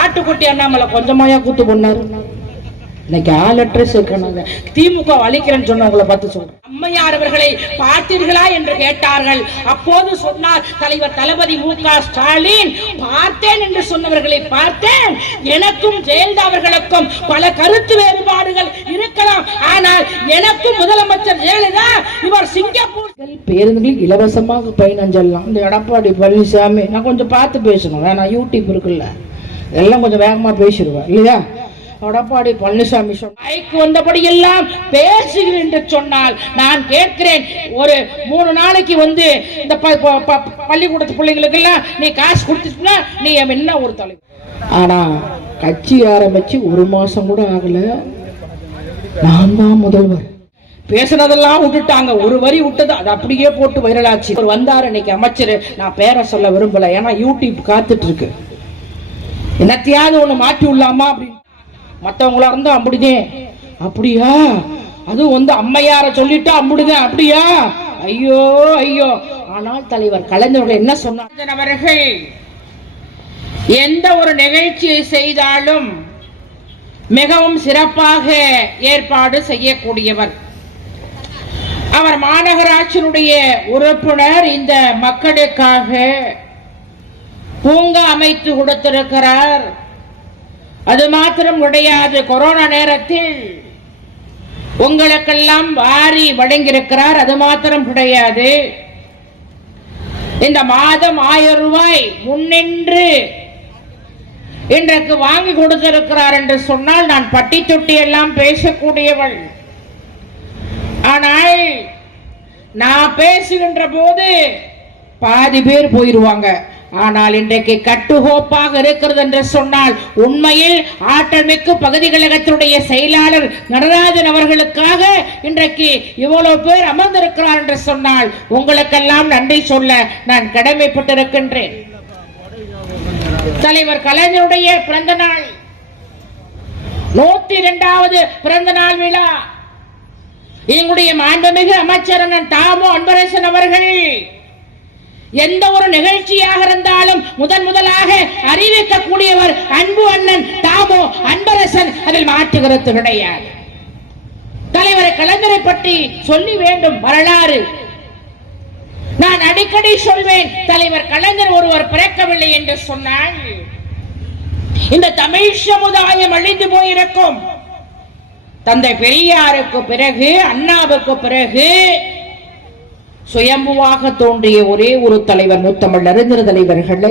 ஆட்டுக்குட்டி அண்ணாமலை கொஞ்சமாயா கூத்து பண்ணாரு. இன்னைக்கு ஆளட்ரஸ் இருக்கணும். திமுக அழிக்கிறேன்னு சொன்னவங்களை பார்த்து சொல்றேன். அம்மையார் அவர்களை பார்த்தீர்களா என்று கேட்டார்கள். அப்போது சொன்னார் தலைவர் தளபதி மு.க. ஸ்டாலின், பார்த்தேன் என்று சொன்னவர்களை பார்த்தேன். எனக்கும் ஜெயலலிதா அவர்களுக்கும் பல கருத்து வேறுபாடுகள் இருக்கலாம், ஆனால் எனக்கும் முதலமைச்சர் ஜெயலலிதா, இவர் சிங்கப்பூர் பேருந்துகளில் இலவசமாக பயணம் செல்லலாம். இந்த எடப்பாடி பழனிசாமி நான் கொஞ்சம் பார்த்து பேசணும், வேணா யூடியூப் இருக்குல்ல, எல்லாம் கொஞ்சம் வேகமா பேசிடுவேன் இல்லையா? எடப்பாடி பழனிசாமி சொன்னாய்க்கு வந்தபடி எல்லாம் பேசுகிறேன் என்று சொன்னால் நான் கேட்கிறேன், ஒரு 3 நாளைக்கு வந்து இந்த பள்ளிக்கூடத்து பிள்ளைங்களுக்கு எல்லாம் நீ காசு கொடுத்துட்டா நீ என்ன ஒரு தலைவர்? ஆனா கட்சி ஆரம்பிச்சு 1 மாசம் கூட ஆகல, நான் தான் முதல்வர். பேசுனதெல்லாம் விட்டுட்டாங்க, ஒரு வரி விட்டது அது அப்படியே போட்டு வைரலாச்சு. வந்தாரு இன்னைக்கு அமைச்சர், நான் பேரை சொல்ல விரும்பல, ஏன்னா யூடியூப் காத்துட்டு இருக்கு, என்னத்தையாவது ஒண்ணு மாற்றி விடலாமா அப்படின்னு. மற்றவங்களா இருந்தா அப்படிதே, அப்படியா, அதுவும் வந்து அம்மையார சொல்லிட்டா அப்படிதே, அப்படியா, ஐயோ ஐயோ. ஆனால் தலைவர் கலைஞர்கள் என்ன சொன்னார்? அவர்கள் எந்த ஒரு நிகழ்ச்சியை செய்தாலும் மிகவும் சிறப்பாக ஏற்பாடு செய்யக்கூடியவர். அவர் மாநகராட்சியினுடைய உறுப்பினர். இந்த மக்களுக்காக பூங்கா அமைத்து கொடுத்திருக்கிறார். அது மாத்திரம் கிடையாது, கொரோனா நேரத்தில் உங்களுக்கெல்லாம் வாரி வழங்கியிருக்கிறார். அது மாத்திரம் கிடையாது, இந்த மாதம் 1000 ரூபாய் முன்னின்று இன்றைக்கு வாங்கி கொடுத்திருக்கிறார் என்று சொன்னால் நான் பட்டி தொட்டி எல்லாம் பேசக்கூடியவள். ஆனால் நான் பேசுகின்ற போது பாதி பேர் போயிருவாங்க. ஆனால் இன்றைக்கு கட்டுக்கோப்பாக இருக்கிறது என்று சொன்னால் உண்மையில் ஆற்றல் மிக்க பகுதி கழகத்தினுடைய செயலாளர் நடராஜன் அவர்களுக்காக இன்றைக்கு இவ்வளவு பேர் அமர்ந்திருக்கிறார் என்று சொன்னால் உங்களுக்கெல்லாம் நன்றி சொல்ல நான் கடமைப்பட்டிருக்கின்றேன். தலைவர் கலைஞருடைய பிறந்த நாள் 102வது பிறந்த நாள் விழா. எங்களுடைய மாண்புமிகு அமைச்சர் தாமோ அன்பரசன் அவர்கள் எந்த ஒரு நிகழ்ச்சியாக இருந்தாலும் முதலாக அறிவிக்கக்கூடியவர் அன்பு அண்ணன் தாமோ அன்பரசன். அதில் மாற்று கருத்து கிடையாது. தலைவர் கலைஞரை பற்றி சொல்லி வேண்டும் வரலாறு. நான் அடிக்கடி சொல்வேன், தலைவர் கலைஞர் ஒருவர் பிறக்கவில்லை என்று சொன்னால் இந்த தமிழ் சமுதாயம் அழிந்து போயிருக்கும். தந்தை பெரியாருக்கு பிறகு, அண்ணாவுக்கு பிறகு சுயம்புவாக தோன்றிய ஒரே ஒரு தலைவர் முத்தமிழ் அறிஞர் தலைவர்கள்